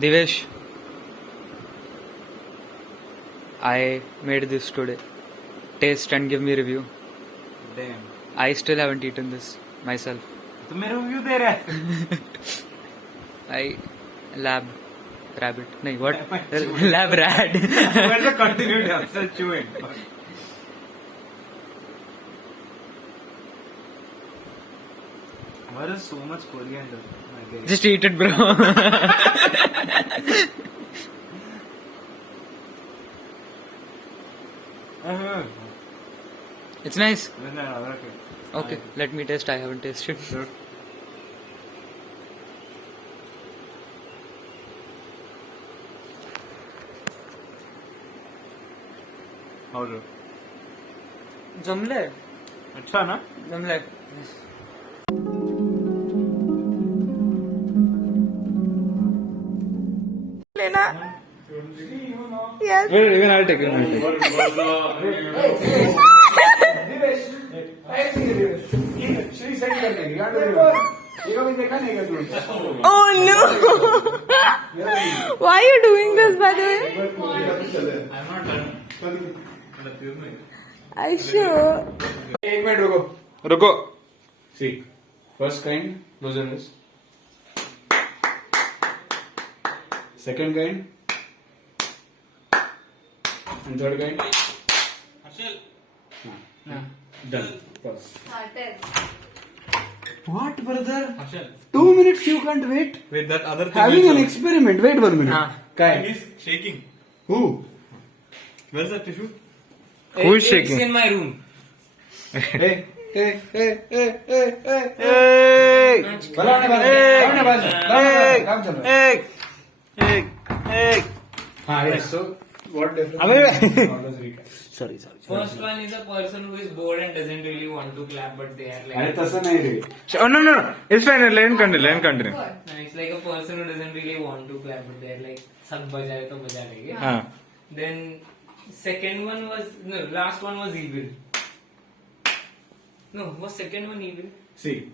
Divesh, I made this today. Taste and give me review. Damn. I still haven't eaten this myself. तो मेरे review दे रहा है. I rabbit. नहीं, what? Lab rat. Where's the continued answer? Chewing. Why is so much coriander? Just eat it, bro. It's nice. Okay, let me taste. I haven't tasted. Sure. How do? जमले. अच्छा ना? जमले. लेना. Yes. Wait, even I'll take it. Oh no! Why are you doing this, by the way? I'm not done. I sure. एक minute रुको. See, first kind, close your eyes. Second kind. And third kind. Done. Pause. What, brother? 2 minutes you can't wait? Wait, that other thing Having is an experiment. Wait 1 minute. Kai. He's shaking. Who? Where's that tissue? Who is shaking? It's in my room. Hey. काम चल रहा है. हाँ, yes. So, what difference? Sorry. First one is a person who is bored and doesn't really want to clap, but they are अरे like. तसं नाही रे. Oh, no. It's fine. Let him continue. It's like a person who doesn't really want to clap, but they are like, सब बजाए तो बजा लेंगे. हाँ. Then second one was last one was evil. No, was second one evil? See.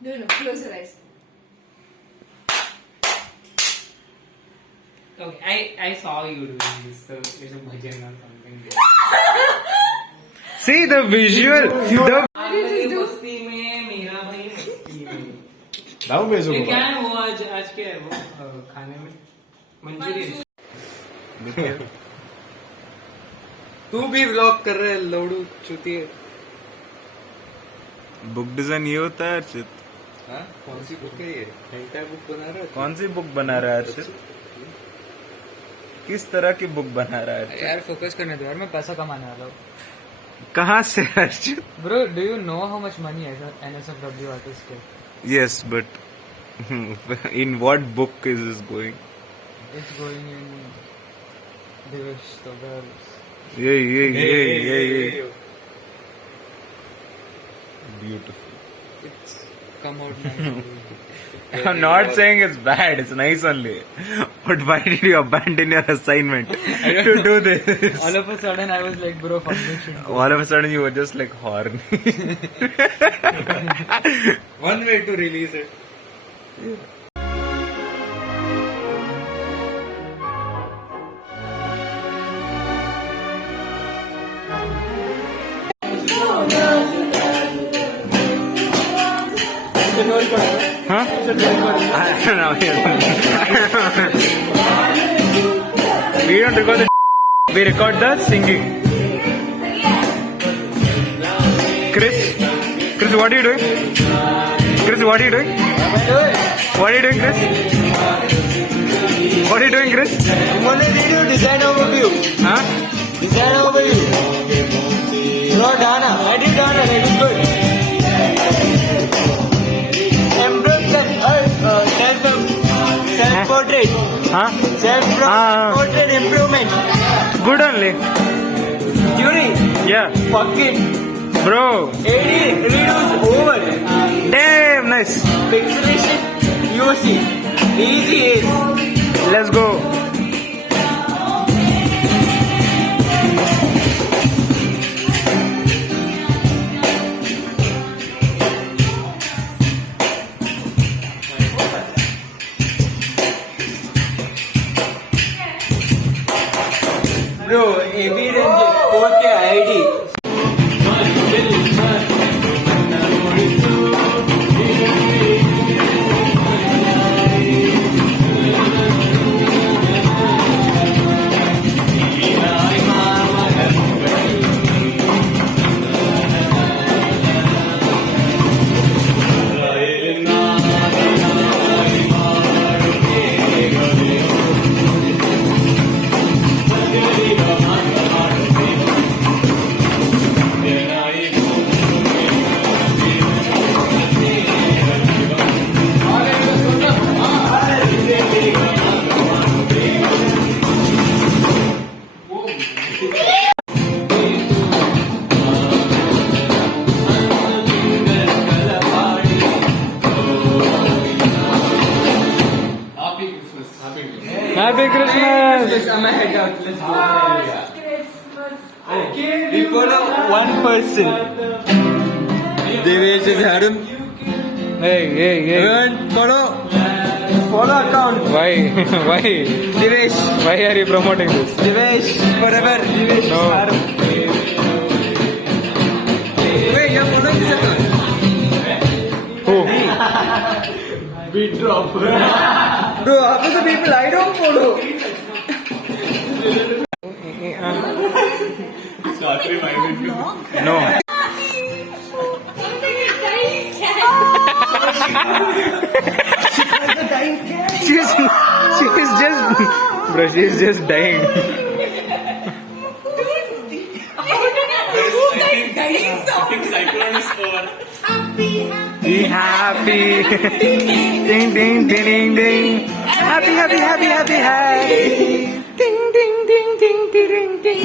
No, close your eyes. Okay, I saw you doing this, so it's a bhajan or something. See the visual. आपकी मस्ती में मेरा भाई मस्ती में. राहू बेजो ये क्या है वो आज क्या है वो खाने में मंचूरियन. तू भी व्लॉग कर रहे लोडू चुतिए. बुक डिजाइन ये होता है अर्चित. हाँ, कौन सी बुक है ये? हेंटाई बुक बना रहा है. कौन सी बुक बना रहा है अर्चित? किस तरह की बुक बना रहा है अर्चित? यार फोकस करने दो यार, मैं पैसा कमाने वाला हूँ. कहाँ से Archit? Bro, do you know how much money NSFW artists get? Yes, but in what book is this going? It's going in Divesh, the girls. Yeah. Beautiful. It's come out now. I'm not saying it's bad. It's nice only. But why did you abandon your assignment to do this? All of a sudden, I was like, bro, fuck this shit. All of a sudden, you were just like horny. One way to release it. Huh? I don't know. We don't record the. We record the singing. Chris, what are you doing? Chris, what are you doing? What are you doing, Chris? What are you doing, Chris? I'm only video design overview. Huh? Design overview. Draw Dana. I did Dana. That is good. Improve self-portrait. Huh? Self-portrait improvement. Good only. Jury. Yeah. Fuck it. Bro. AD reduce over. Damn nice. Pixelation. UC. Easy is. Let's go. Bro, evidence 4K ID. Happy Christmas! I'm head out. Let's go. We follow one person. Devesh is Harum. Hey. And follow account. Why? Devesh. Why are you promoting this? Devesh forever. Devesh No. Harum. Wait, you're following this account? Who? Bro, after the people I don't follow. No. She's just dying. Be happy. Ding ding ding ding ding. Happy. Ding ding ding ding ding ding.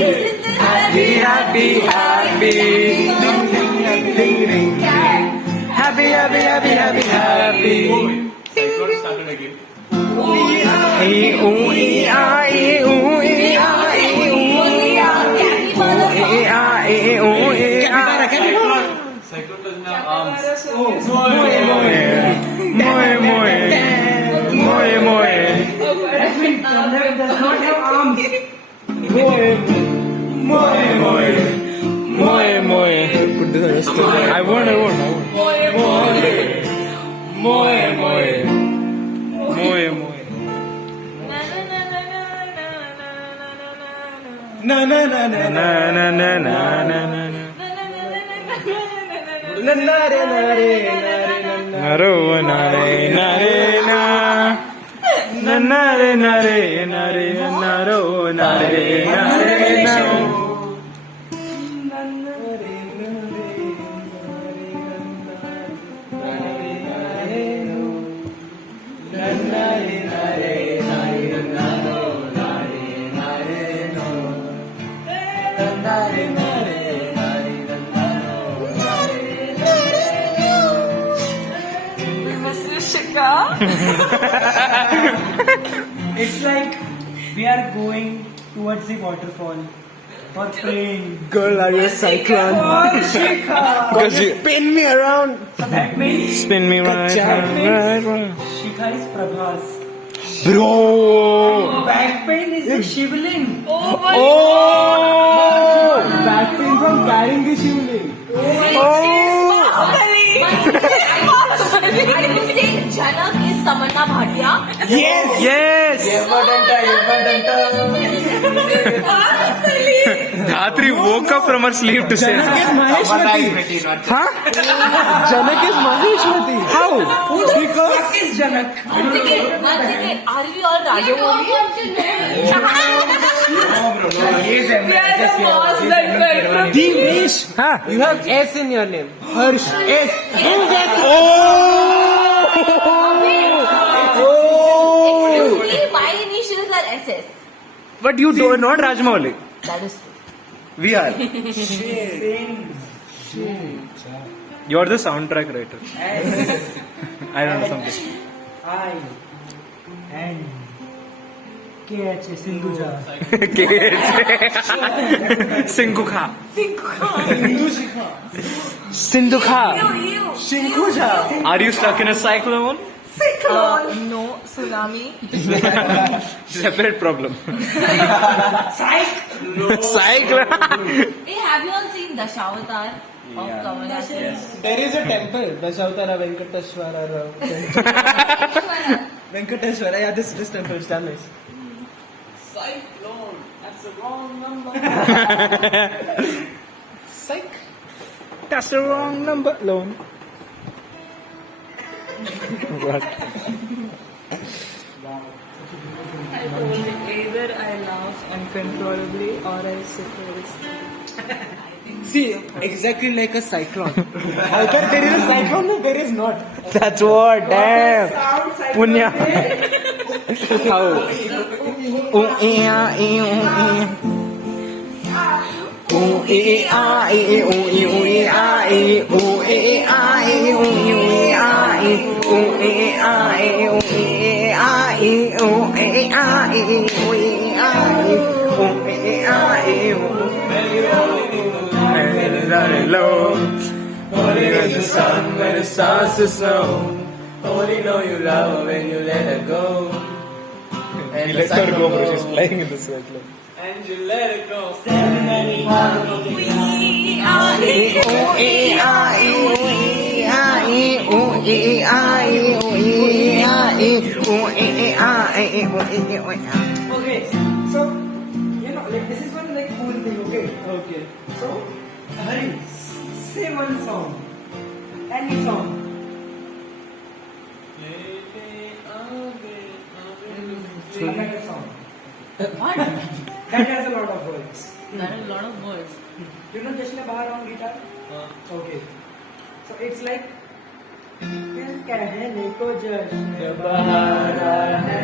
Be happy. Ding ding ding ding ding. Happy. E ooh e ah e ooh e ah e ooh e ah e ooh e ah. I won't. It's like we are going towards the waterfall for praying. Girl, are you a cyclone? Because you Spin me around. So that means spin me right. Shikha is Prabhas. Bro. Back pain is the Shivling. Oh. Back pain from carrying the shivling. Are you saying Janak is Tamanna Bhatia? Yes. Dhatri woke up from her sleep to say Janak is Maheshwati. Huh? Janak is Maheshwati. How? Who the fuck is Janak? Once again, are we all Rajamouli? Devesh. Huh? You have S in your name. Harsh. S. Excuse me, my initials are SS. But you do not Rajmouli. That is true. We are. You're the soundtrack writer. I don't know something. I-N-K-H Sindhuja. Sindhukha. You. Are you stuck in a cyclone? No tsunami. Separate problem. Psych. Hey, have you all seen Dashavatar of Kamal Haasan? There is a temple, Dashavtara Venkateshwara. Venkateshwara, yeah, this temple is damn nice. Cyclone. That's the wrong number. Psych. That's the wrong number. Loan. What? I told you, either I laugh uncontrollably or I suppress. See, exactly like a cyclone. Either there is a cyclone or there is not. That's what. Damn. Punya. How? Only when the sun, when it starts to snow. Only know you love her when you let her go. And Let her go, bro. She's flying in the cyclone. And you let her go. Okay, so, like this is one like cool thing, okay? Okay. So, hurry, say one song. Any song. Like a song. What? That has a lot of words. There are a lot of words. You know Jashna Bahar on guitar? Okay. So it's like कहने को जश्न बहारा है,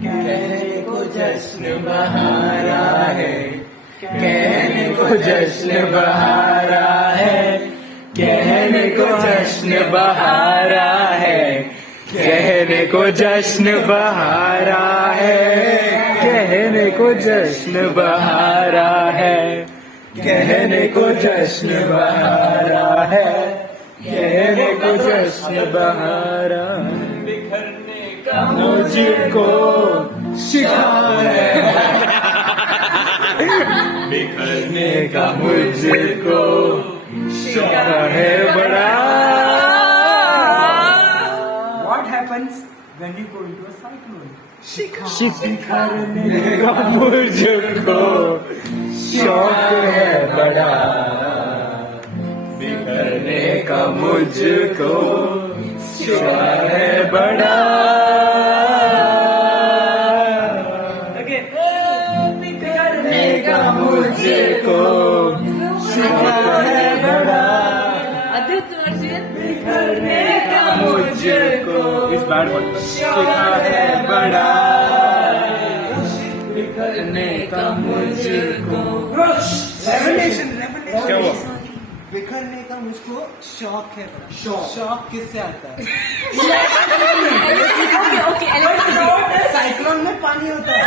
कहने को जश्न बहारा है, कहने को जश्न बहारा है, कहने को जश्न बहारा है, कहने को जश्न बहारा है, कहने को जश्न बहारा है, कहने को जश्न बहारा है, कहने को जश्न बहारा बिखरने का मुझको शिकार है, बिखरने का मुझको शिकार है बड़ा. What happens when you go into a cyclone? बिखरने का मुझको शौक है बड़ा, बिखरने का मुझको शौक है बड़ा. Okay. बिखरने का मुझको शौक है बड़ा, Aditya Marjan. बिखरने का मुझको इस बार शौक है बड़ा, बिखरने का मुझको. Revelation. क्या हुआ? बिखरने का मुझको शौक है बड़ा. शौक किससे आता है? Okay, electricity. साइक्लोन में पानी होता है.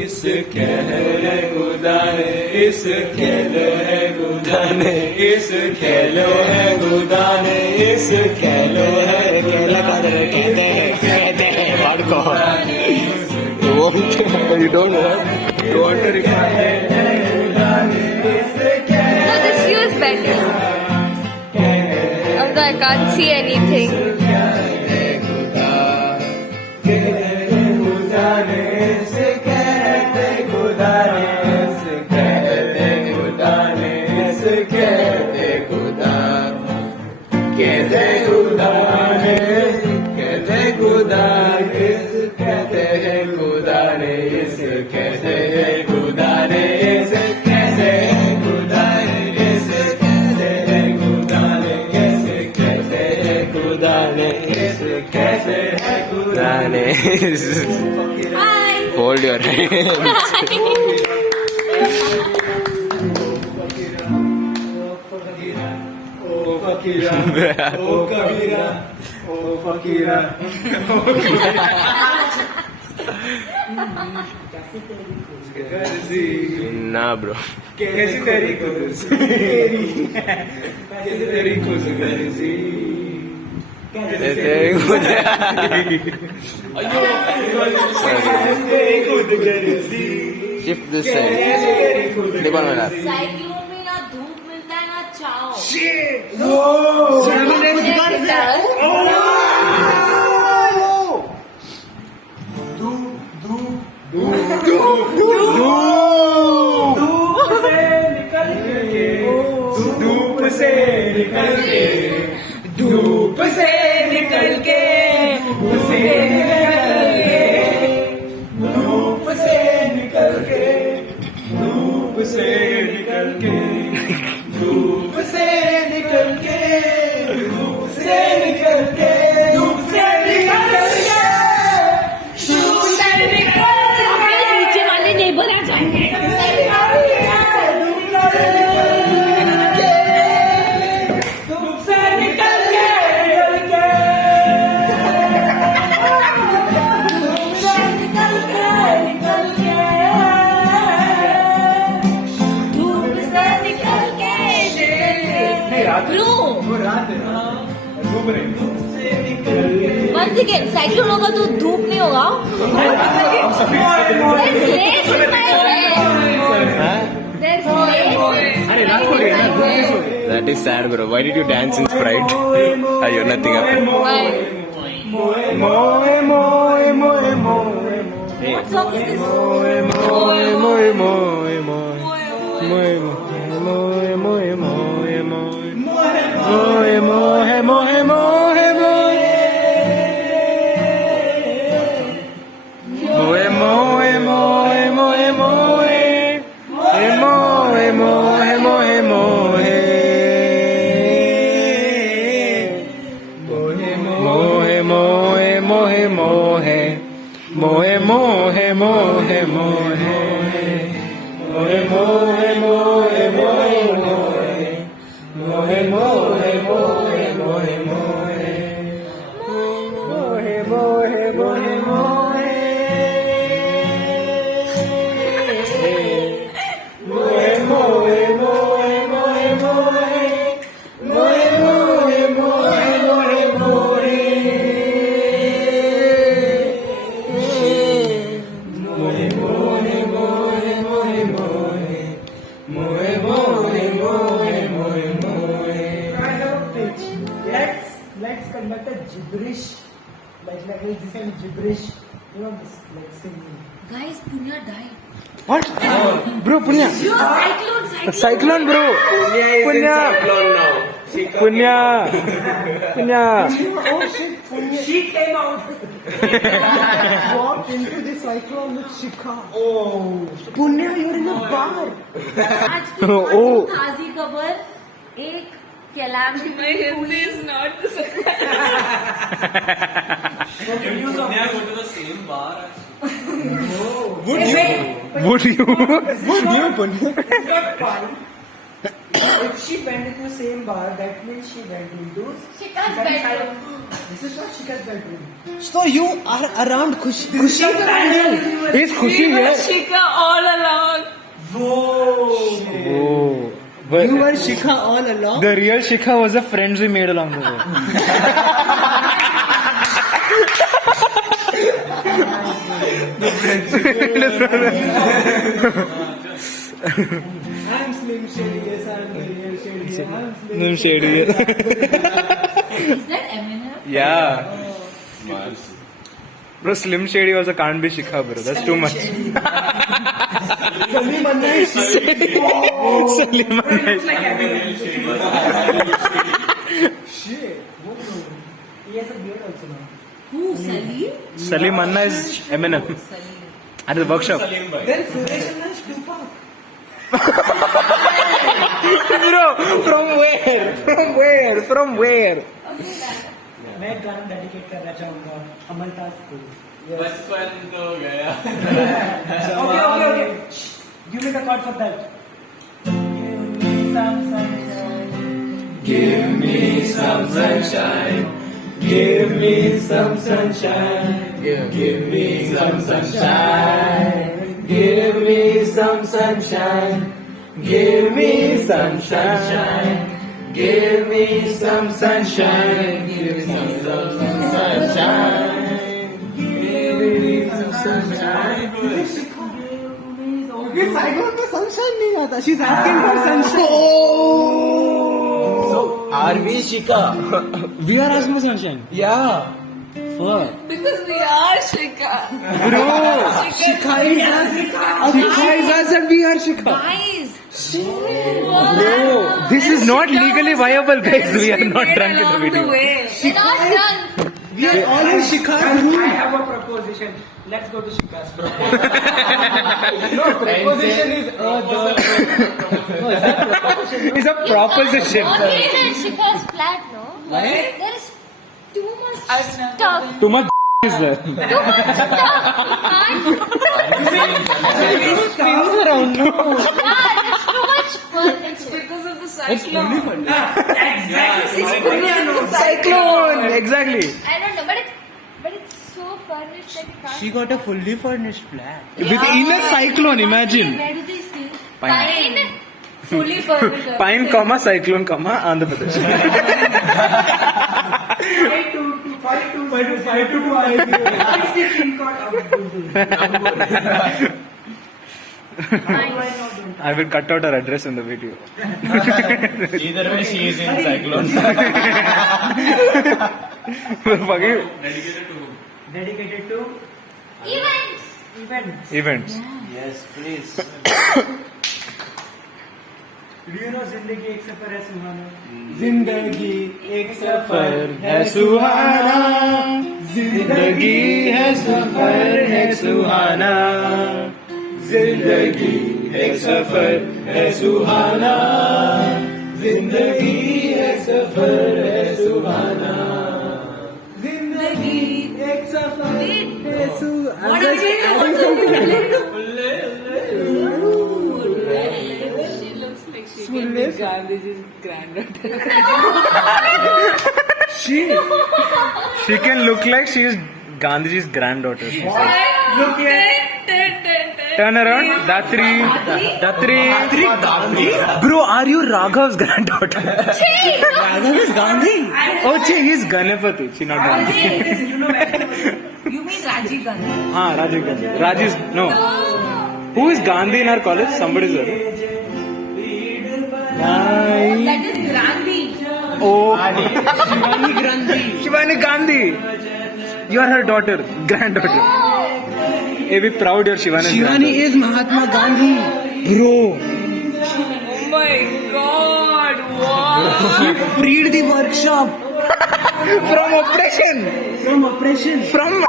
इस कहले खुदा ने, इस खेलो है खुदा ने, इस खेलो है खुदा ने, इस खेलो है खेला कहते हैं हड़को. You don't know. You want to record it? No, this view is better. Although I can't see anything. Hi. Fold your hands. Oh Fakira, oh Kabira, oh Fakira. Nah, bro. कैसी तेरी खुश गर्जी तेरी खुद Shift this side. Clip on my lap. Cyclone में ना धूप मिलता है ना चाव. धूप से निकल के धूप से निकल के धूप से निकल के धूप से निकल के धूप से निकल के धूप से निकल के धूप से निकल के धूप से निकल के नीचे वाले नेबर आ जाएंगे. Once again, साइक्लोन होगा तो धूप नहीं होगा. That is sad, bro. Why did you dance in Sprite? Ayo, nothing happened. Hey. What song is this? Let's conduct a gibberish, like this and gibberish, you know, this, like singing. Guys, Punya died. What? Bro, Punya. Cyclone, bro. Punya. Punya. Punya. Oh shit, Punya. She came out. Walked into the cyclone with Shikha. Oh. Punya, you're in a bar. आज की ताज़ी खबर एक calamity में हुई. is not the same. Would you, Punya? If she went into the same bar, that means she went into Shika's bedroom. This is not Shika's bedroom. So you are around Khushi around you. Is Khushi here? Shika all along. Oh. You were Shikha all along? The real Shikha was the friends we made along the way. I'm Slim Shady, yes, I'm the real Shady. I'm Slim Shady. Is that Eminem? Yeah. Bro, Slim Shady also can't be Shikha, bro. That's too much. Salim Anna is Shady. Salim Anna. Shit. He has a beard also now. Who? Salim? Salim Anna is Eminem. Salim. At the workshop. Then Suresh Anna is Tupac. Bro, from where? From where? मैं एक गाना dedicate करना चाहूंगा अमलताज को. बचपन तो गया. Okay. Give me the chord for that. Give me some sunshine. Give me some sunshine. Give me some sunshine. Give me some sunshine. Give me some sunshine. Give me some sunshine. Give me some sunshine. Give me some sunshine. ये cyclone में sunshine नहीं आता. She's asking for sunshine. So, are we Shika? We are asking for sunshine. Yeah. Fuck. Because we are Shika. Bro, Shikha is us. Shikha is us and we are Shikha. Guys. Bro, this is not legally viable, guys. We are not drunk in the video. We're not done. We are all in Shikha's room. I have a proposition. Let's go to Shika's. Proposition is It's a proposition. Only in Shika's flat, no? Why? There is too much stuff. Too much is there. Too much stuff. spins around. No. Yeah, there's too much furniture. Because of the cyclone. Cyclone. Exactly. I don't know, but it's so furnished that you can't. She got a fully furnished flat. Within a cyclone, imagine. Where do they stay? Pine. Fully furnished. Pine, comma, cyclone, comma, Andhra Pradesh. 5 I will cut out her address in the video. Either way, she is in cyclone. Fucking Dedicated to Events. events. Yes, please. Do you know जिंदगी एक सफर है सुहाना? जिंदगी एक सफर है सुहाना, जिंदगी है सफर है सुहाना, जिंदगी एक सफर है सुहाना, जिंदगी एक सफर है सुहाना, जिंदगी एक सफर है सुहाना. What is it? She looks like she can be Gandhiji's granddaughter. She can look like she is Gandhiji's granddaughter. she said. Look here. Turn around, Datri. Bro, are you Raghav's granddaughter? Raghav is Gandhi. Oh, he's Ganapati. She not Gandhi. You mean Rajiv Gandhi? Ah, Rajiv Gandhi. Rajiv, no. Who is Gandhi in our college? Somebody's there. That is Gandhi. Oh, Shivani Gandhi. Shivani Gandhi. You are her daughter, granddaughter. Hey, be proud you're Shivani's Shivani is Mahatma Gandhi. Bro. Oh my god, wow. She freed the workshop From oppression. from oppression. From.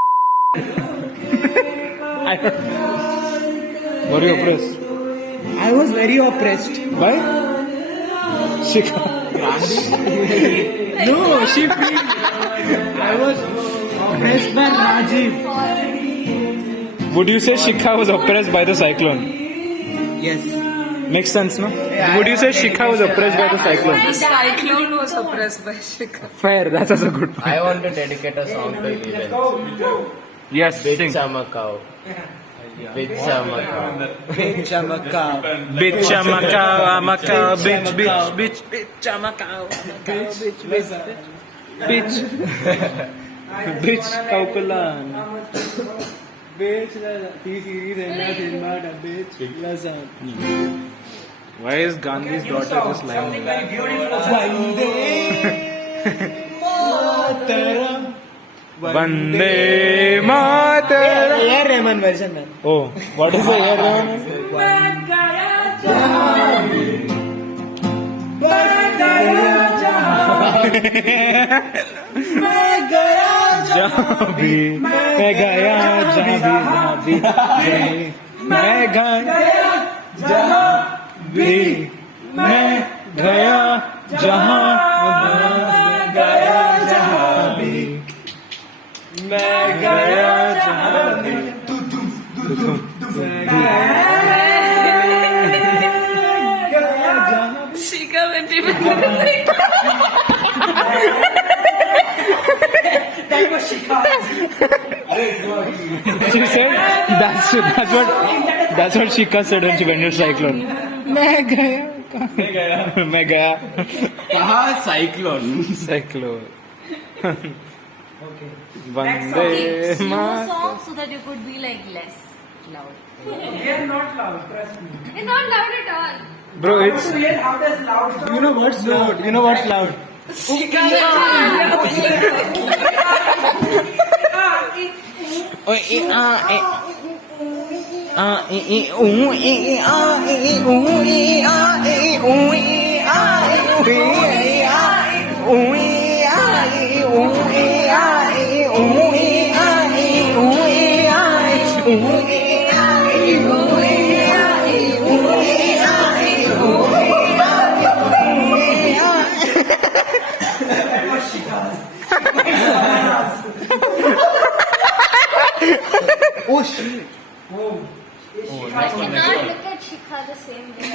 Were you oppressed? I was very oppressed. Why? Shikha. No, she freed. I was oppressed by Rajiv. Would you say Shikha was oppressed by the cyclone? Yes. Makes sense, no? Would you say Shikha was oppressed by the cyclone? The cyclone was oppressed by Shikha. Fair, that's also a good point. I want to dedicate a song to events. Yes, sing. Bitchamakau. Bitchamakau. Chamaka. Bitch, Macau, Macau, bitch, bitch, Macau, bitch. Bitch, Kaukulan. Bitch, T-series and nothing but a bitch. Why is Gandhi's daughter just lying there? Vande Mataram. A.R. Rahman version, man. Oh, what is the A.R. Rahman? जहाँ भी मैं गया जहाँ भी मैं गया जहाँ भी मैं गया जहाँ गया जहाँ भी मैं गया जहाँ Shika went That was Shikha. She said that's what Shika said when she went to cyclone. मैं गया कहा cyclone cyclone. Okay. Vande slow Ma. song so that you could be like less loud. We are not loud, trust me. It's not loud at all. Bro, it's We are how does loud sound? you know what's loud. You know what's loud. That was Shikha's. Oh shit. Oh. I cannot look at Shikha the same way.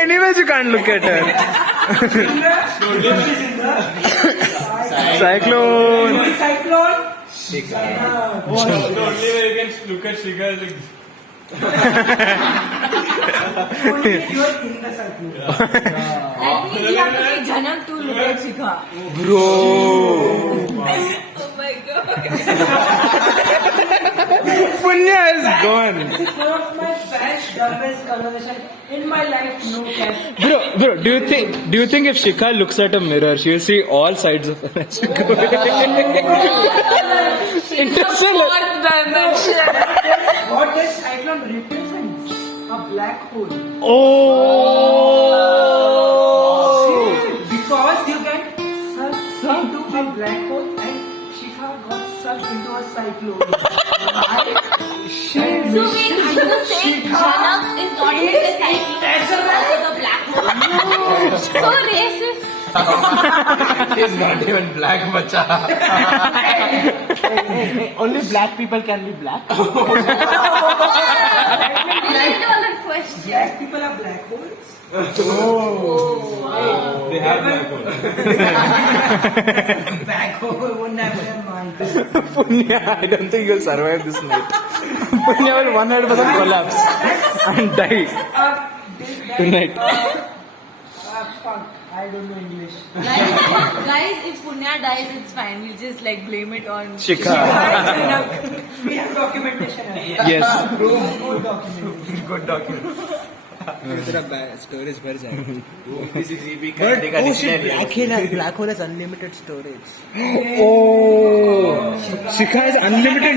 Anyways, you can't look at her. Cyclone. Cyclone. The only way you can look at Shika is like Only if you are in the cyclone. That means you have to take Janak to look at Shika. Bro. Oh my god. Punya is gone. This is one of my best, dumbest conversation in my life. No cap. Bro, do you think if Shika looks at a mirror, she will see all sides of her? Interstellar. What does cyclone represents? A black hole. Oh. Because you get sucked into a black hole and Shikha got sucked into a cyclone. So wait, are you saying Janak is not in the cyclone, also the black hole? So racist. He's not even black, bacha. Only black people can be black. Delete all that question. Black people are black holes. they have black hole. Black hole would never mind. Punya, I don't think you'll survive this night. Punya will 100% collapse and die tonight. Fuck, I don't know English. Guys, if Punya dies, it's fine. We'll just like blame it on Shika. We have documentation. Yes. Good documentation. Good document. Storage भर जाएगा. This is EB Black hole has unlimited storage. Oh, Shika is unlimited.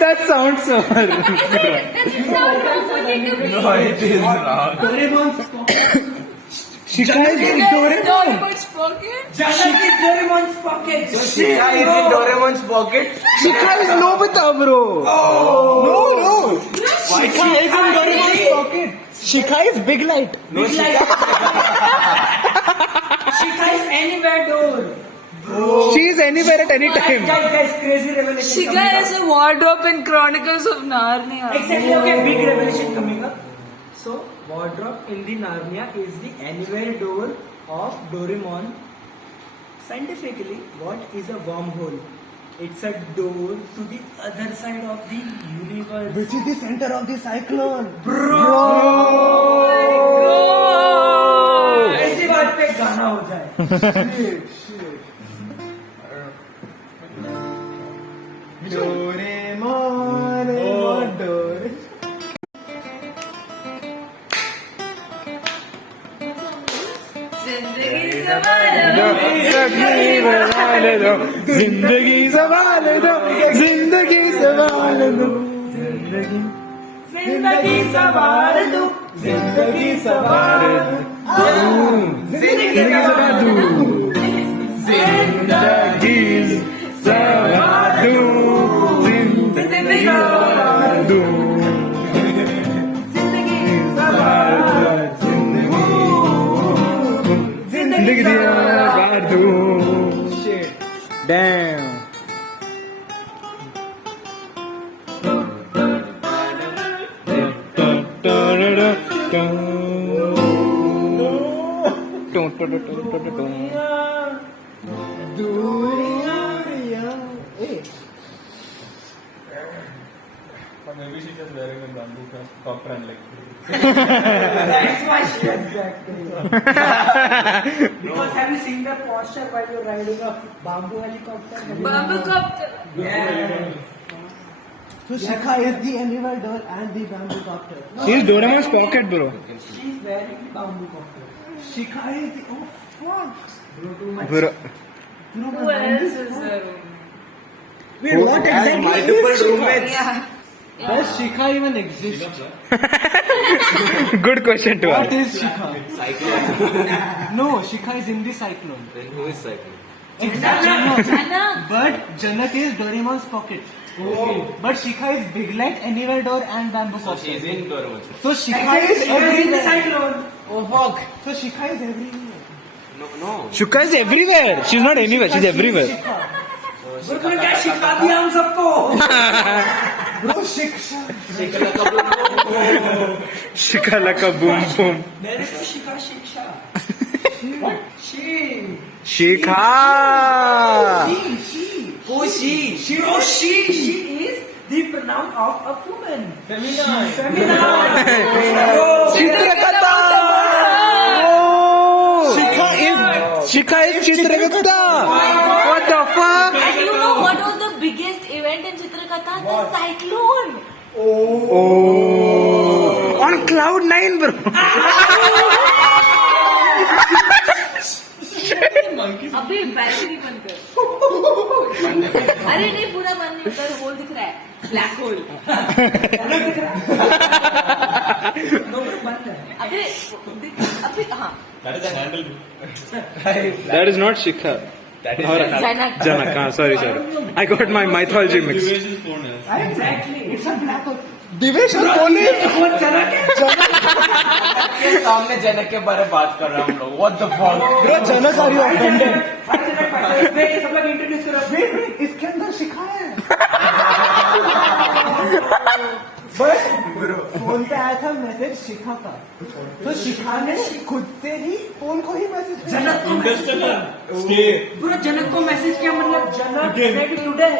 That sounds so. Does it sound wrong for you to be? No, it is wrong. Doraemon's pocket. Shika is in Doraemon. Doraemon's pocket. Janak is Doraemon's pocket. Shika is in Doraemon's pocket. Shika is Nobita, bro. No. Shika is in Doraemon's pocket. Shika is Big Light. No, Shika. Shikha is anywhere door. She is anywhere at any time. Guys, crazy revelation. Shika coming is a wardrobe in Chronicles of Narnia. up. Exactly, okay, big revelation coming up. So, wardrobe in the Narnia is the anywhere door of Doraemon. Scientifically, what is a wormhole? It's a door to the other side of the universe. Which is the center of the cyclone. ऐसी बात पे गाना हो जाए. Doraemon, Doraemon. जिंदगी सवाल दो जिंदगी सवाल दो जिंदगी सवार दो. जिंदगी सवार दो. जिंदगी सवार दो. जिंदगी सवाल दो जिंदगी सवाल दो जिंदगी सवाल दो Maybe she's just wearing a bamboo copter and like. That's why she has black hair. Because have you seen the posture while you're riding a bamboo helicopter? Bamboo copter. Yeah. So Shikha is the animal doll and the bamboo copter. She's Doraemon's pocket, bro. She's wearing the bamboo copter. Shikha is the fuck. Bro, too much. Bro. Who else is there? Wait, what exactly multiple is Shikha? roommates. Yeah. Does Shikha even exist? Good question to What ask. is Shikha? Cyclone. No, Shikha is in the cyclone. Then who is cyclone? Janak. Janak. But Janak is Doraemon's pocket. Okay. But Shikha is Big Light, Anywhere Door and Bamboo So Copter. she's in Doraemon. So Shikha is everywhere. Oh fuck. So Shikha is everywhere. No. Shikha is everywhere. She's not anywhere. She's everywhere. Bro, तूने क्या सिखा दिया हम सबको? Bro, शिक्षा. Shikha like a boom boom. मैंने तो शिखा शिक्षा. She. Shikha. She. Oh, she is the pronoun of a woman. Feminine. Chitrakata. Shikha is Chitrakata. What the fuck? And you know what was the biggest event in Chitrakata? The cyclone. Oh. On cloud 9, bro. अभी battery बंद कर. अरे नहीं पूरा बंद नहीं कर. Whole दिख रहा है. Black hole. अबे अभी हाँ. That is not Shikha. That is Janak. Janak. Sorry. I got my mythology mixed. Exactly. It's a black hole. Divesh is police. सामने जनक के बारे में बात कर रहा हूँ हम लोग. What the fuck? Bro, Janak, are you offended? Wait, सब लोग इंट्रोड्यूस करो. Wait, इसके अंदर शिखा है. बस फोन पे आया था मैसेज शिखा का. तो शिखा ने खुद से ही फोन को ही मैसेज जनक को पूरा जनक को मैसेज किया. मतलब Janak ready today.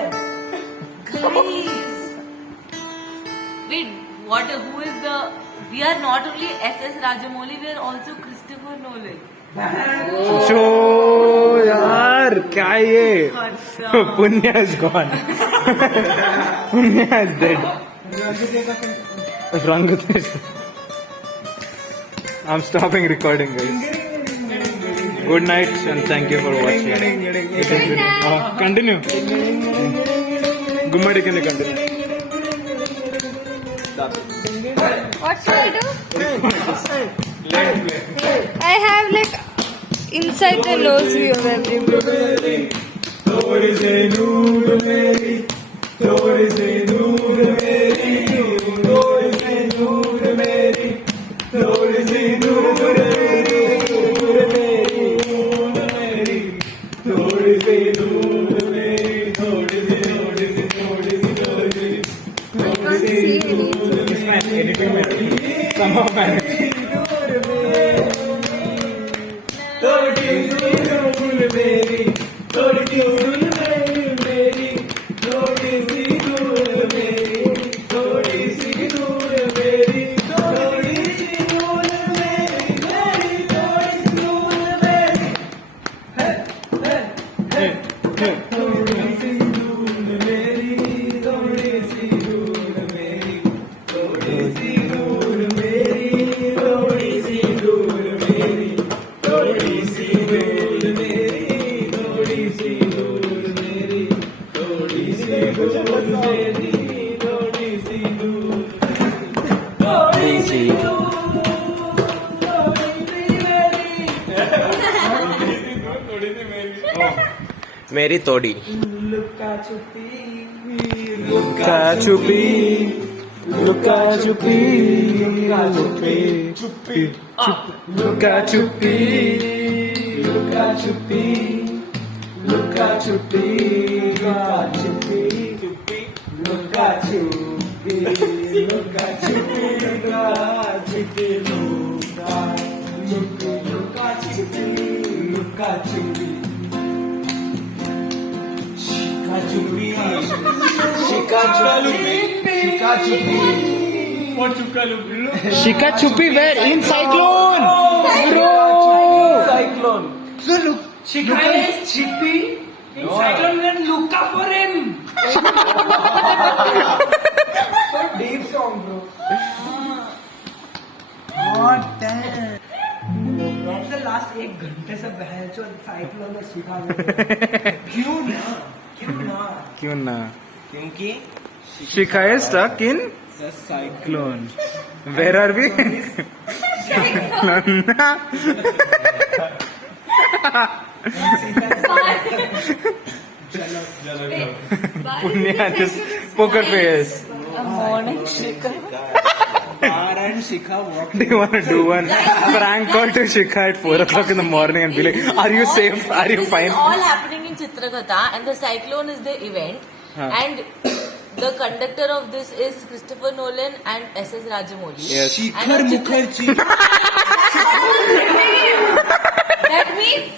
Please. Wait, who is the... We are not only SS Rajamouli, we are also Christopher Nolan. Show यार क्या ये पुण्य is gone. पुण्य is dead. Rangadesh. I'm stopping recording, guys. Good night and thank you for watching. Continue. Gummadi can continue. What should I do? I have like inside the nose view of everybody. थोड़ी से नूर मेरी, थोड़ी से नूर मेरी, थोड़ी से नूर मेरी, थोड़ी सी नूर मेरी, नूर मेरी, नूर मेरी, थोड़ी सी नूर मेरी, थोड़ी सी, थोड़ी सी, थोड़ी सी, थोड़ी सी, I can't see anything. थोड़ी सी नूर मेरी, थोड़ी सी नूर मेरी, थोड़ी सी नूर मेरी, थोड़ी सी नूर मेरी, थोड़ी सी नूर मेरी, मेरी थोड़ी सी नूर मेरी, थोड़ी सी नूर मेरी, थोड़ी सी नूर मेरी, थोड़ी सी नूर मेरी, थोड़ी सी नूर मेरी, थोड़ी सी नूर मेरी, थोड़ी सी नूर मेरी, थोड़ी सी नूर मेरी, थोड़ी सी नूर, थोड़ी सी नूर, मेरी तोड़ी. लुका छुपी. लुका छुपी, लुका छुपी, लुका छुपी, लुका छुपी, लुका छुपी, लुका छुपी, लुका छुपी, लुका छुपी, लुका छुपी, लुका छुपी, लुका छुपी. Shika chupi. What chukalupi? Shika Chupi where? In Cyclone! Bro! Cyclone. So look, Shika is Chippy. In Cyclone, then look up for him. So deep song, bro. What damn. That's the last 1 घंटे से बहस जो cyclone में सीखा क्यों ना क्यों ना? क्योंकि Shika is stuck in Cyclone. Where are we? Punya just poker face. Morning Shika. R and Shika walk. Do you want to do one prank call to Shika at 4 o'clock in the morning and be like, are you safe? Are you fine? It's all happening in Chitragatha, and the cyclone is the event. And the conductor of this is Christopher Nolan and S.S. Rajamouli. Yes. And Shikhar the Mukherjee. That means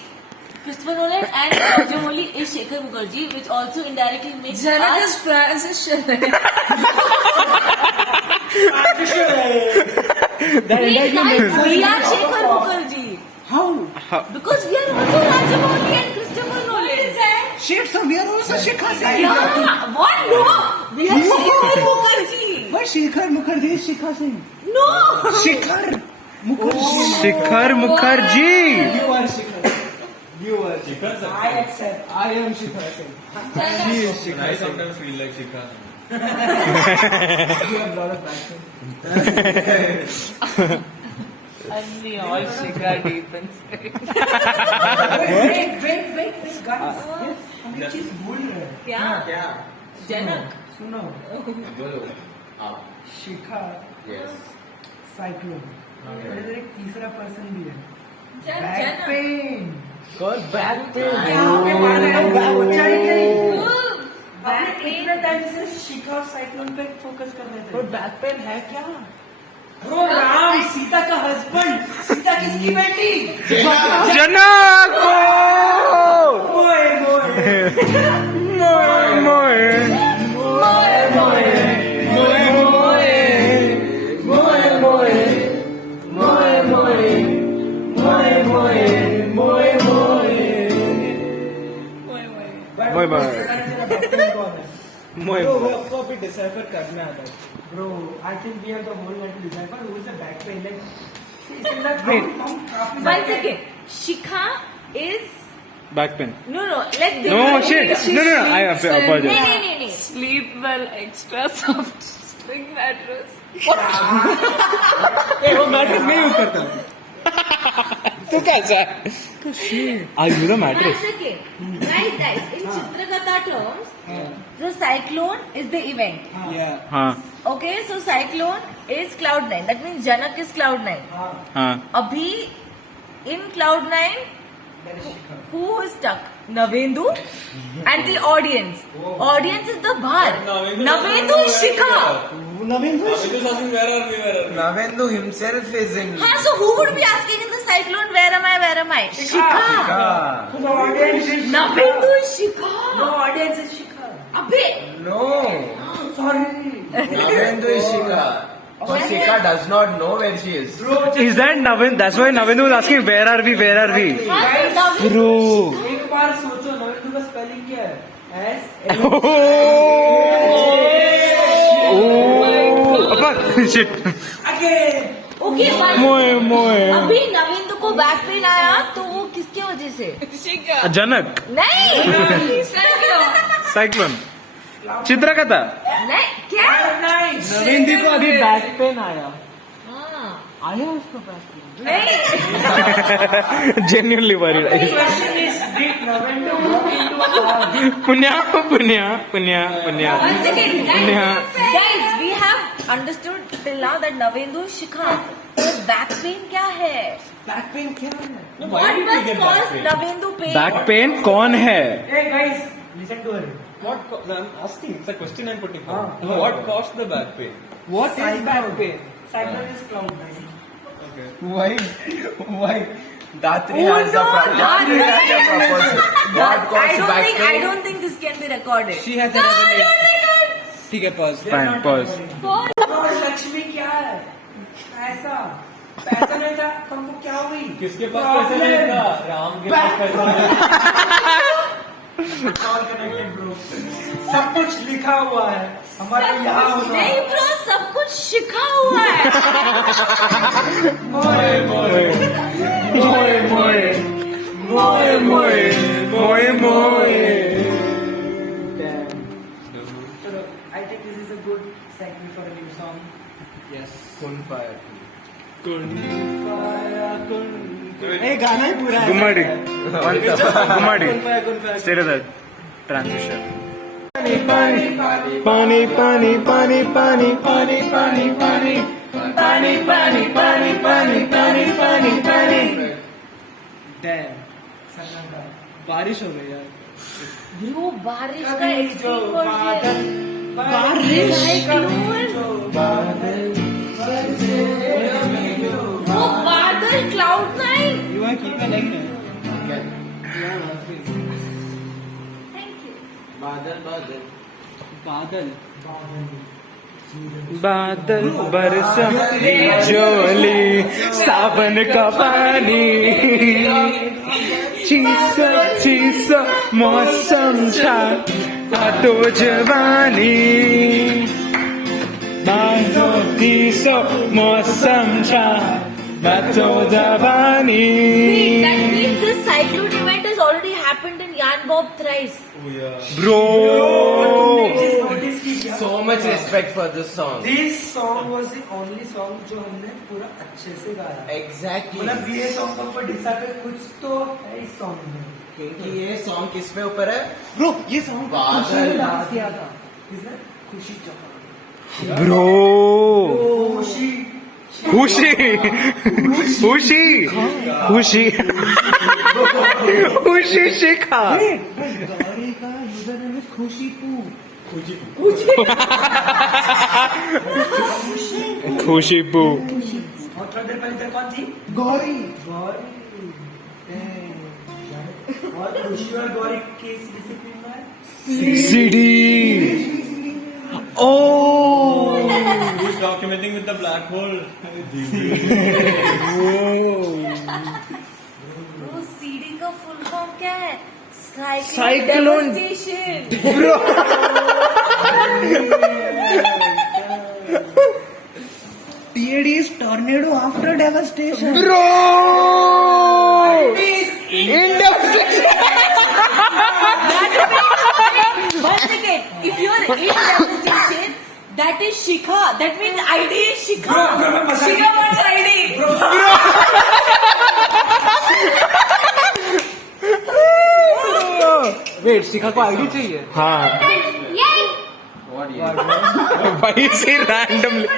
Christopher Nolan and Rajamouli is Shekhar Mukherjee, which also indirectly makes us transition. we are Shekhar Mukherjee. How? Because we are also Rajamouli and Christopher Nolan. Shit, so we are also Shikha Singh. Yeah. What? No. We are Shekhar Mukherjee. But Shikhar Mukherjee is Shikha Singh. No. Shikhar Mukherjee. Shikhar Mukherjee. You are Shikhar. You are Shikhar. I accept. I am Shikhar Singh. He is Shikhar. I sometimes feel like Shika. You have a lot of passion. And we all Shikha deep inside. Wait. This guy is ये चीज भूल रहे हैं. क्या? जनक. सुनो. Shikha. Yes. Cyclone. इधर एक तीसरा पर्सन भी है. जनक. Back pain. कौन back pain? Back pain time से शिखा साइक्लोन पे फोकस कर रहे थे. पर बैक पेन है क्या? ओ राम, सीता का हस्बैंड. सीता किसकी बेटी? जनक! मोए Moy. आपको अभी डिसाइफर करना है. Bro, I think we have the whole night to decipher who is the back pain. Like, One second. Shikha is Back pain. no. Let's do No it. shit. No. I apologize. No. Sleep well, extra soft spring mattress. वो mattress नहीं use करता. तू कैसा? I use a mattress. One second. Guys. In Chitragatha terms, the cyclone is the event. Yeah. हाँ Okay, so cyclone is cloud 9. That means Janak is cloud 9. हाँ. Abhi in cloud 9, who is stuck? Navendu and the audience. Audience is the bar. Navendu is Shikha. Navendu himself is in. So who would be asking in the cyclone, where am I? Shikha. The audience is Navendu is Shikha. No, audience is Shikha. Abhi. No. Sorry. Navendu is Shika. But Shika does not know where she is. Is that Navin? That's why Navin was asking, where are we? Navendu. Bro. एक बार सोचो नवेंदु का spelling क्या है? S Oh, shit. again. Okay, one. Moy. अभी नवेंदु को back pain आया तो वो किसके वजह से? Janak. नहीं. Cyclone. चित्रकथा. नहीं क्या? नवेंदु को अभी बैक पेन आया. हाँ. आया उसको बैक पेन. नहीं. Genuinely worried. Question is, did Navendu walk into a car? Punya. Once again, Yeah. guys, we have understood till now that Navendu is Shikha. तो बैक पेन क्या है? Back pain क्या है? What was caused Navendu pain? Back pain कौन है? Hey guys, listen to her. I'm asking. It's a question I'm putting for. Ah. What caused the back pain? What is back pain? Cyclone is cloud 9. Okay. Why? Datri Oh, has no, Datri has a Datri. proposal. God calls back to I don't think this can be recorded. She has a revelation. ठीक है pause. Fine, pause. और लक्ष्मी क्या है ऐसा पैसा नहीं था तुमको क्या हुई किसके पास पैसा नहीं था? राम के पास पैसा नहीं था। All connected bro सब कुछ लिखा हुआ है हमारे यहाँ होना नहीं ब्रो, सब कुछ शिखा हुआ है. Moe, moe. Moe, moe. Moe, moe. Moe, moe. चलो I think this is a good segment for a new song Yes. Kun fire. ए गाना ही पूरा है. Gumadi. Gumadi. Kun fire. Stay with that. Transition. Pani, pani, pani, pani, pani, pani, pani, pani, pani, pani, pani, pani, pani, pani, pani. Damn. बारिश हो गई यार. Bro, बारिश का कभी जो एक्सट्रीम बादल बारिश वो बादल cloud nine. You want to keep it like that? Badal, badal. बादल. बादल बरसा जोली सावन का पानी चीसा मौसम छा तो जवानी तीसो मौसम छा तो जवानी. That means this cyclone event has already happened in Jan Bob thrice. Bro, So much respect for this song. This song was the only song जो हमने पूरा अच्छे से गाया Exactly. मतलब ये सॉन्ग का ऊपर डिसाइड कुछ तो है इस सॉन्ग में क्योंकि ये सॉन्ग किस पे ऊपर है? Bro, ये song बादल. डांस किया था किसने खुशी चौहान bro. खुशी खुशी खुशी खुशी खुशी शिखा. गौरी का यूजर नेम इज खुशी पू. खुशीबू. और थोड़ी देर पहले तेरे कौन थी गौरी. गौरी और खुशी और गौरी किस डिसिप्लिन में है CD. Oh. Who's documenting with the black hole? Bro, CD का फुल फॉर्म क्या है? Cyclone. Devastation. TAD is tornado after devastation. Bro. One second. If you are in devastation, that is Shikha. That means ID is Shikha. Shikha wants ID. Wait, शिखा को ID चाहिए. हाँ. वही से randomly.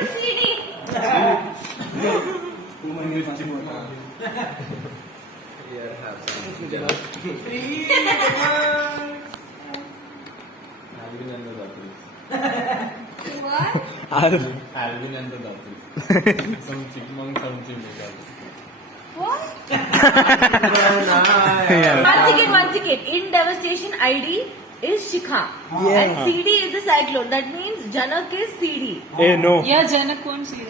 Alvin and the Datri. Some chipmunk something like that. What? One second. In devastation, ID is Shikha. And CD is the cyclone. That means Janak is CD. ए नो. या जनक कौन सी है?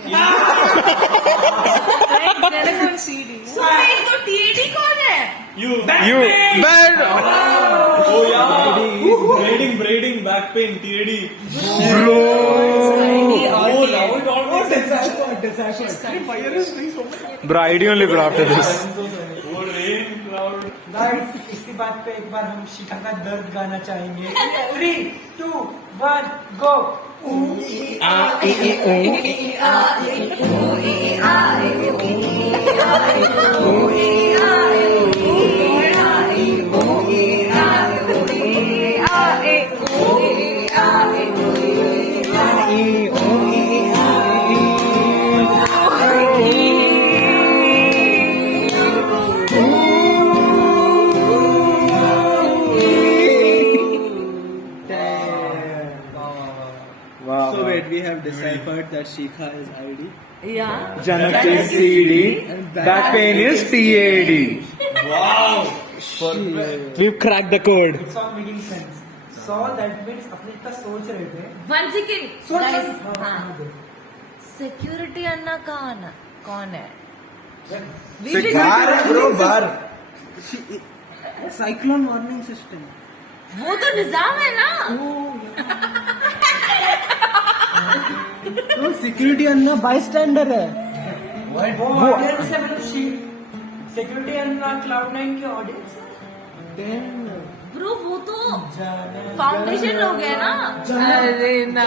जनक कौन सी है? So wait, तो TAD कौन है? You bad. Oh yeah. Braiding, back pain, TAD. Bro. Bro, ID only bro after this. Oh rain cloud. Guys इसी बात पे एक बार हम शिखा का दर्द गाना चाहेंगे 3, 2, 1 गो So wait, we have deciphered that that Shikha is ID. Yeah. Janak is CD. Back pain is TAD. We've cracked the code. It's all making sense. So that means अपने इतना सोच रहे थे. One second. सोच Guys, सोच. हाँ. Security अन्ना कौन है? बाहर Cyclone warning system. वो तो निजाम है ना. तो सिक्योरिटी अन्ना bystander है. वो ऑडियंस है मतलब सिक्योरिटी अन्ना Cloud9 के ऑडियंस है. ब्रो वो तो फाउंडेशन हो गया ना. अरे ना.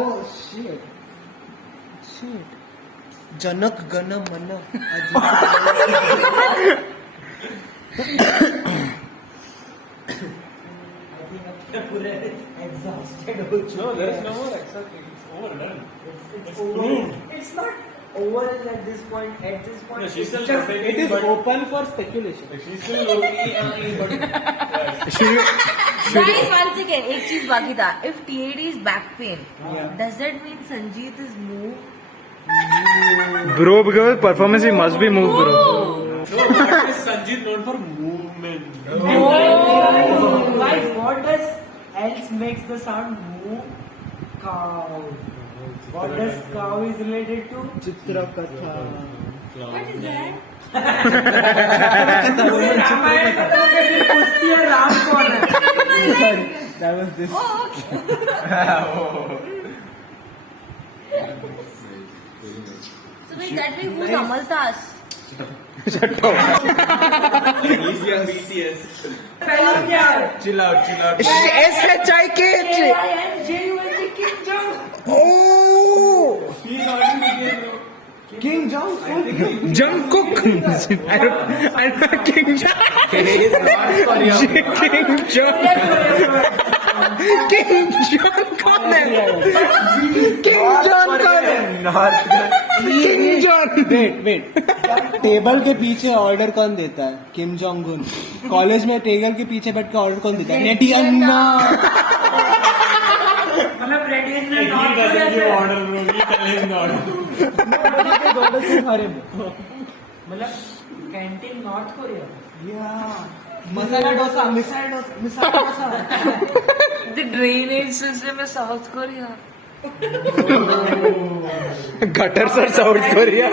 Oh shit. जनक गण मन. पूरे exhausted हो चुके. No, there is no more exciting. It's overdone. It's over. It's not over at this point. At this point, No, she's still it speculating, is but- open for speculation. She's still lonely, but Guys, once again, एक चीज बाकी था. If TAD is back pain, Yeah. does that mean Sanjeet is moved? Bro, because performance he must be moved, bro. no, what is Sanjeev known for movement? Guys, what does else makes the sound move? Cow. What does cow is related to? Chitrakatha. What is that? पूरे रामायण का तो फिर पूछती है राम कौन है? Sorry, that was this. Oh, okay. So wait, that means who's Amaltas? BTS. पहला क्या है? Chill out. SHIK. KINJUNG Kim Jong. Oh! He's already BTS, bro. King Jong. Jungkook. I don't King Jong. King Jong. King Jong कौन है? King Jong कौन है? King Jong. Wait table के पीछे order कौन देता है? Kim Jong Un. कॉलेज में टेबल के पीछे बैठ के ऑर्डर कौन देता है? रेडी अन्ना. मतलब ready Anna He doesn't give order, bro. He telling the order. मतलब canteen north Korea. Masala dosa. The drainage system is South Korea. Gutter sir South Korea.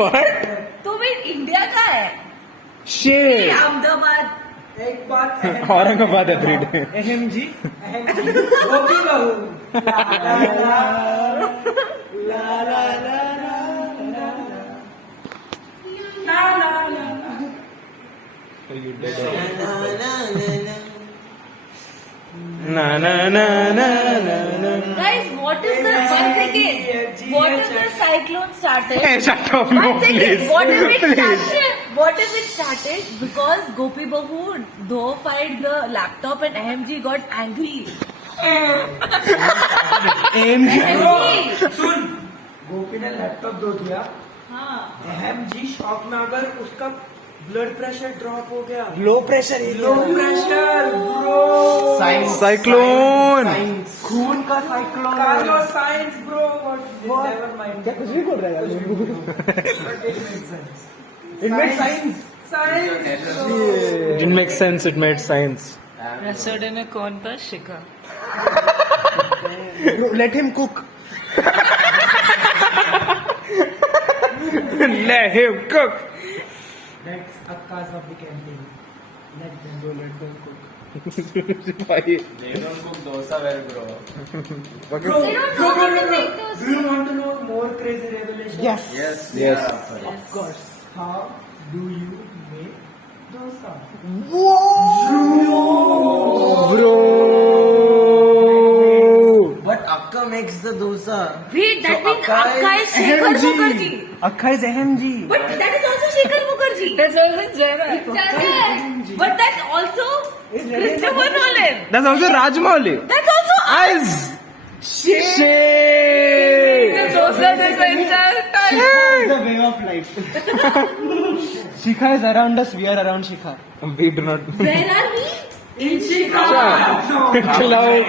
What? तो भाई इंडिया का है. Shit. अहमदाबाद. एक बात औरंगाबाद everyday. अहमजी गोपी बहू. ला ला ला Na na na na na na. Guys, what is the one second? What is the cyclone started? Hey, shut up, no, One second. please. What if it Please. started? What if it started because Gopi Bahu dhofied the laptop and AMG got angry? AMG सुन. गोपी ने laptop दो दिया. हाँ. AMG shock में अगर उसका blood pressure drop हो गया. Low pressure bro. Cyclone. खून का cyclone. Science bro. Never mind. क्या कुछ भी बोल रहा है? It made science. Didn't make sense. It made science. Yesterday में कौन था? शिखा. Bro, let him cook. Let him cook. That's a cause of the campaign. Let them cook. Why? They don't cook dosa well, bro. They don't know how to make those. Do you want to know more crazy revelations? Yes. Yes. Of course. How do you make dosa? Bro. But Akka makes the dosa. Wait, that means Akka is Shekhar Mukherjee. Akka is AMG. But that is also Shekhar Mukherjee. That's also Jairam. But that's also Christopher Nolan. That's also Rajmouli. That's also Eyes. Shit. Those are the entire time. Shikha is the way of life. Shikha is around us, we are around Shikha. We do not. Where are we? In Chicago. Cloud.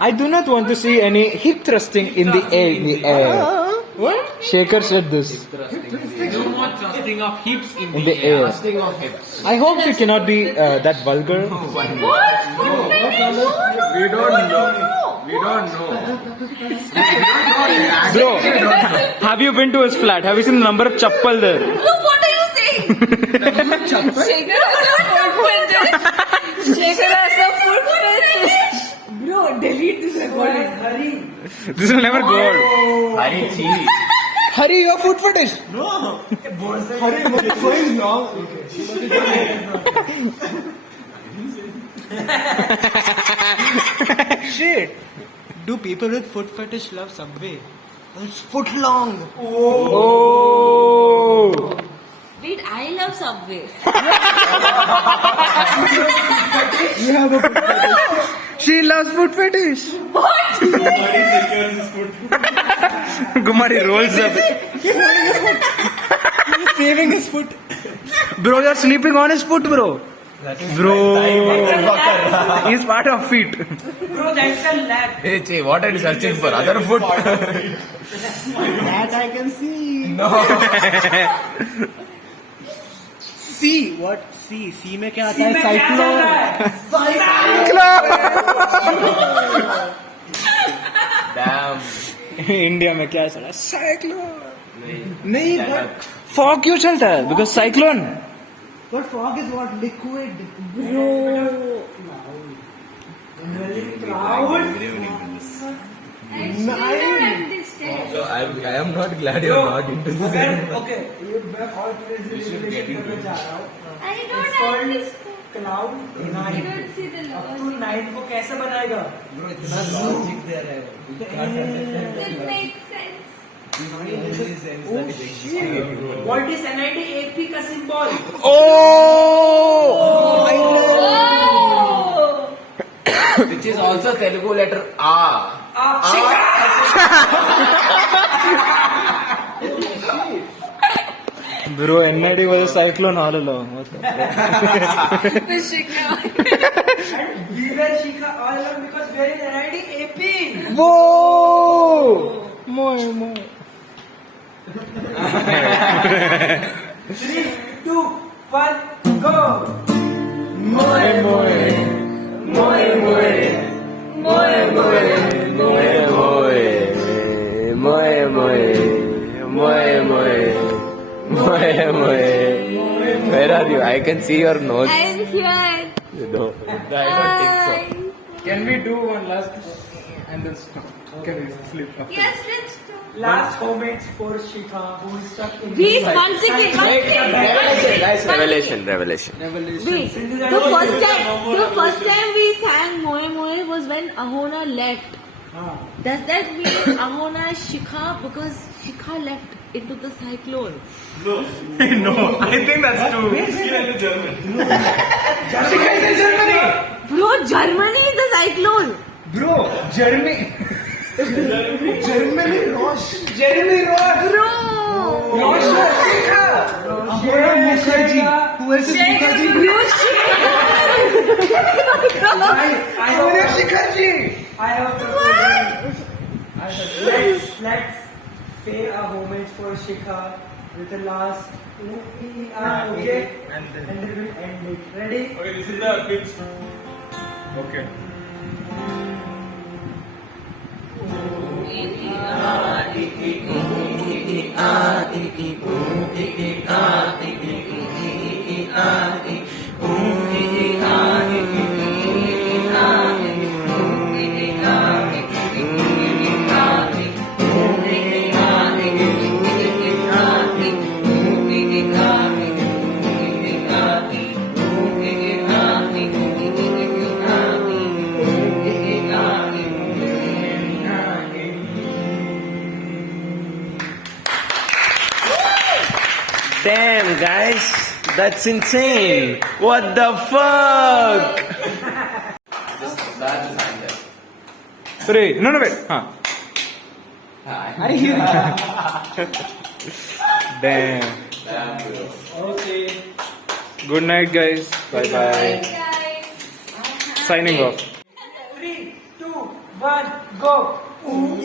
I do not want to see any hip thrusting in the air. What? Shaker said this. No more thrusting of hips in In the air. Thrusting of hips. I hope you cannot be that vulgar. What? Foot fetish? No, We don't know. We don't know. Bro, have you been to his flat? Have you seen the number of chappal there? no, what are you saying? Shaker has a foot fetish. Shaker has a foot fetish. Bro, delete this recording. Hurry. This will never go out. Hari cheese. Hurry, your foot fetish. Hurry, what's going wrong? Shit. Do people with foot fetish love Subway? It's foot long. Oh. Wait, I love Subway. You have a foot fetish. She loves foot fetish. What? Gumari rolls up. He's holding his foot. He's saving his foot. Bro, you're sleeping on his foot, bro. Bro. He's part of feet. Bro, that's a lag. Hey, Che, what are you searching for? Other foot? That I can see. No. C. What? C. C में क्या आता है? Cyclone. Damn. India में क्या चला? Cyclone. नहीं, but fog क्यों चलता है? Because cyclone. but fog is what? Liquid. Bro. Cloud. So I am not glad you're not into this. Okay. मैं और relation करना चाह रहा हूँ. I It's don't called understand. Cloud I nine. don't see the अब तू logo. 9 को कैसे बनाएगा? इतना logic दे रहा है. That makes sense. What is NIDAP का symbol? Oh. Which is also Telugu letter A. Bro, NID was a cyclone all along. What the fuck? And we were Shikha all along because we are in NIDAP. Whoa! More. 3, 2, 1, go! Where are you? I can see your nose. I'm here. No, I don't think so. Can we do one last and then stop? Can we flip after? Yes, let's do. Last homage for Shikha who is stuck in Wait, one second. Guys, revelation. Wait, the first time we sang Moe Moe was when Ahona left. Does that mean Ahona is Shikha because Shikha left into the cyclone? No, I think that's too. Bro, Germany is the cyclone. Bro, Jeremy. Jeremy Ross. Jeremy Ross. Bro. Ross Shikha. Ahora Mukherjee. Who else is Mukherjee? Bro, Shikha. I have Shikhaji. I have let's pay a homage for Shikha with the last okay, and then we'll end it. Ready? Okay, this is the kids. Okay. Damn, guys, that's insane. What the fuck? Wait, no, wait. Huh. Damn. Okay. Good night, guys. Bye bye. Guys. Signing off. 3, 2, 1, go. Ooh,